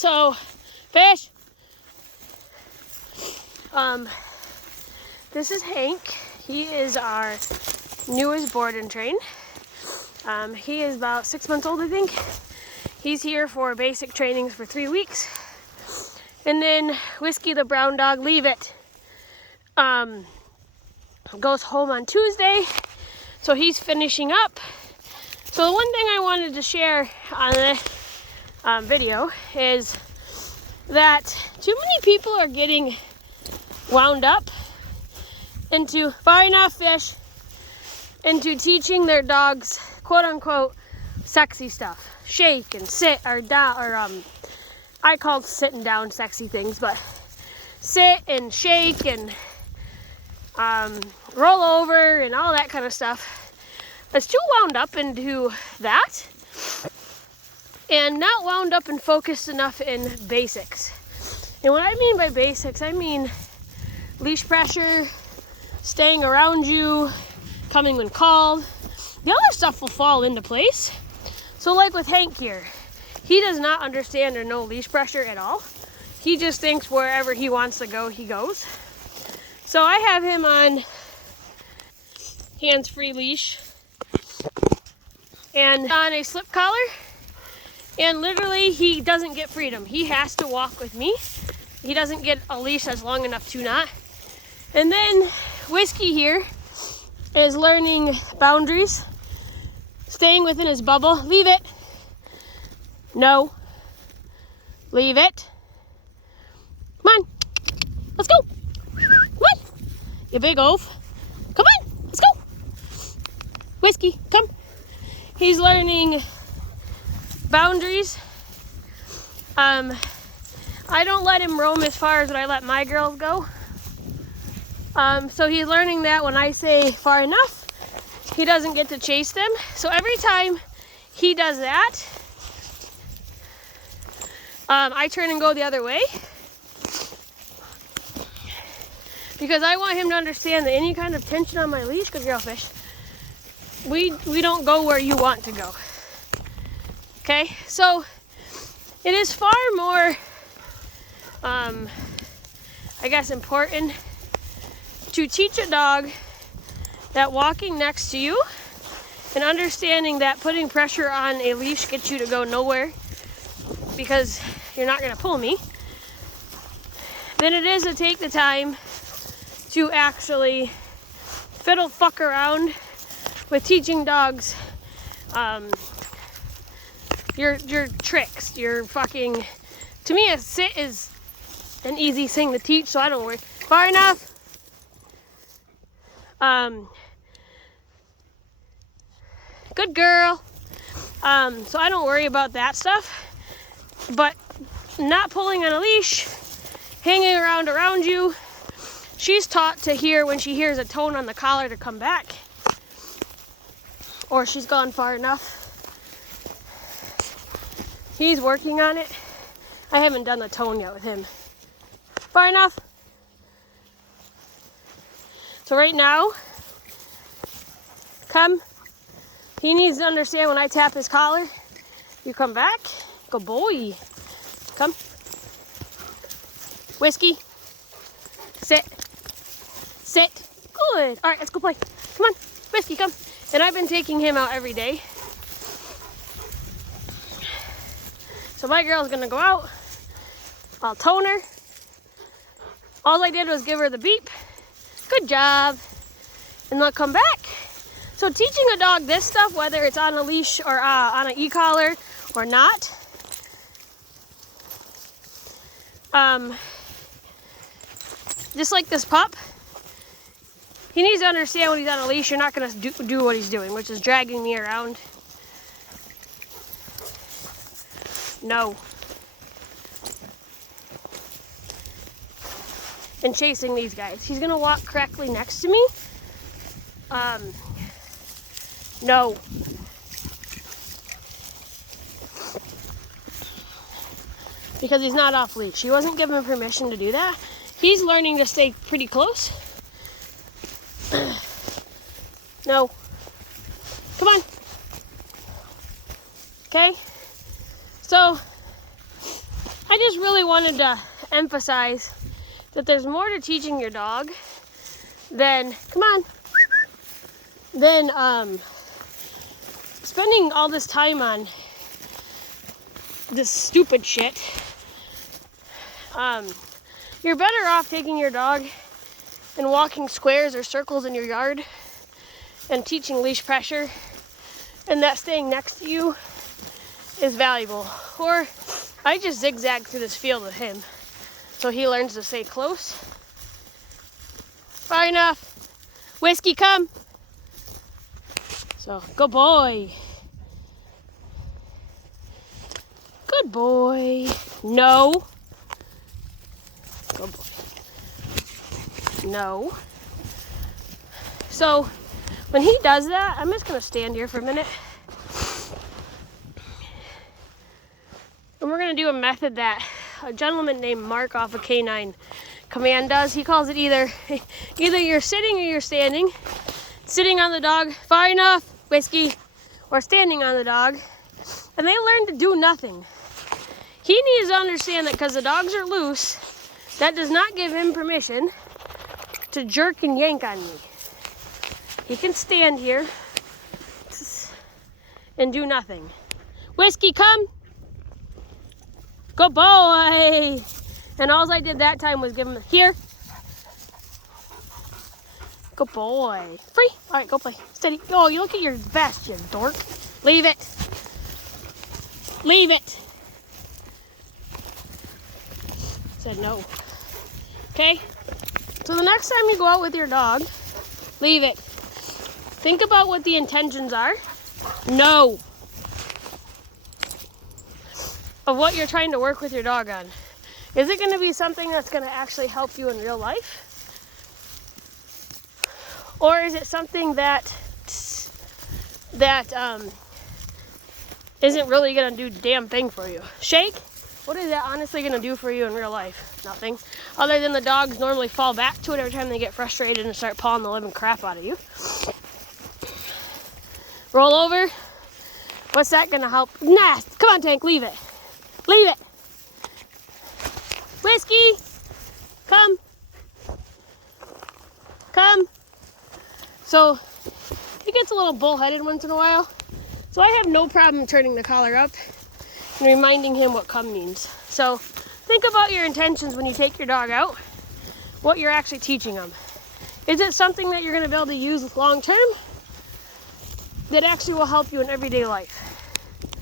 So, fish. This is Hank. He is our newest board and train. He is about 6 months old, I think. He's here for basic trainings for 3 weeks. And then Whiskey the brown dog, Leave It, goes home on Tuesday. So he's finishing up. So the one thing I wanted to share on this video is that too many people are getting wound up into, far enough fish, into teaching their dogs quote unquote sexy stuff. Shake and sit or down, or I call sitting down sexy things, but sit and shake and roll over and all that kind of stuff. It's too wound up into that and not wound up and focused enough in basics. And what I mean by basics, I mean leash pressure, staying around you, coming when called. The other stuff will fall into place. So like with Hank here, he does not understand or know leash pressure at all. He just thinks wherever he wants to go, he goes. So I have him on hands-free leash and on a slip collar, and literally he doesn't get freedom. He has to walk with me. He doesn't get a leash that's long enough to not. And then Whiskey here is learning boundaries, staying within his bubble. Leave it. No. Leave it. Come on. Let's go. Come on. You big oaf. Come on. Let's go. Whiskey, come. He's learning boundaries. I don't let him roam as far as what I let my girls go. So he's learning that when I say far enough, he doesn't get to chase them. So every time he does that, I turn and go the other way. Because I want him to understand that any kind of tension on my leash, good girl fish, we don't go where you want to go. Okay, so it is far more, I guess, important to teach a dog that walking next to you and understanding that putting pressure on a leash gets you to go nowhere because you're not going to pull me, than it is to take the time to actually fiddle fuck around with teaching dogs your tricks, your fucking, to me a sit is an easy thing to teach, so I don't worry. Far enough. Good girl. So I don't worry about that stuff, but not pulling on a leash, hanging around you, she's taught to hear when she hears a tone on the collar to come back, or she's gone far enough. He's working on it. I haven't done the tone yet with him. Far enough. So right now, come. He needs to understand when I tap his collar, you come back. Good boy. Come. Whiskey. Sit. Sit. Good. All right, let's go play. Come on. Whiskey, come. And I've been taking him out every day. So my girl's gonna go out. I'll tone her. All I did was give her the beep. Good job. And they'll come back. So teaching a dog this stuff, whether it's on a leash or on an e-collar or not, just like this pup, he needs to understand when he's on a leash, you're not going to do what he's doing, which is dragging me around. No. And chasing these guys. He's going to walk correctly next to me. No. Because he's not off leash. He wasn't given permission to do that. He's learning to stay pretty close. No. Come on. Okay. So I just really wanted to emphasize that there's more to teaching your dog than, come on, than spending all this time on this stupid shit. You're better off taking your dog and walking squares or circles in your yard and teaching leash pressure, and that staying next to you is valuable. Or I just zigzag through this field with him so he learns to stay close. Far enough. Whiskey, come. So, good boy. Good boy. No. Good boy. No. So, when he does that, I'm just going to stand here for a minute. And we're going to do a method that a gentleman named Mark off of K9 Command does. He calls it either you're sitting or you're standing. Sitting on the dog, far enough, Whiskey, or standing on the dog. And they learn to do nothing. He needs to understand that because the dogs are loose, that does not give him permission to jerk and yank on me. He can stand here and do nothing. Whiskey, come. Good boy. And all I did that time was give him here. Good boy. Free. All right, go play. Steady. Oh, you look at your vest, you dork. Leave it. Leave it. Said no. Okay? So the next time you go out with your dog, leave it. Think about what the intentions are. No. Of what you're trying to work with your dog on. Is it going to be something that's going to actually help you in real life? Or is it something that isn't really going to do a damn thing for you? Shake? What is that honestly going to do for you in real life? Nothing. Other than the dogs normally fall back to it every time they get frustrated and start pawing the living crap out of you. Roll over. What's that going to help? Nah, come on, Tank, leave it. Leave it. Whiskey, come. Come. So, he gets a little bullheaded once in a while. So I have no problem turning the collar up and reminding him what come means. So, think about your intentions when you take your dog out, what you're actually teaching them. Is it something that you're going to be able to use long term that actually will help you in everyday life?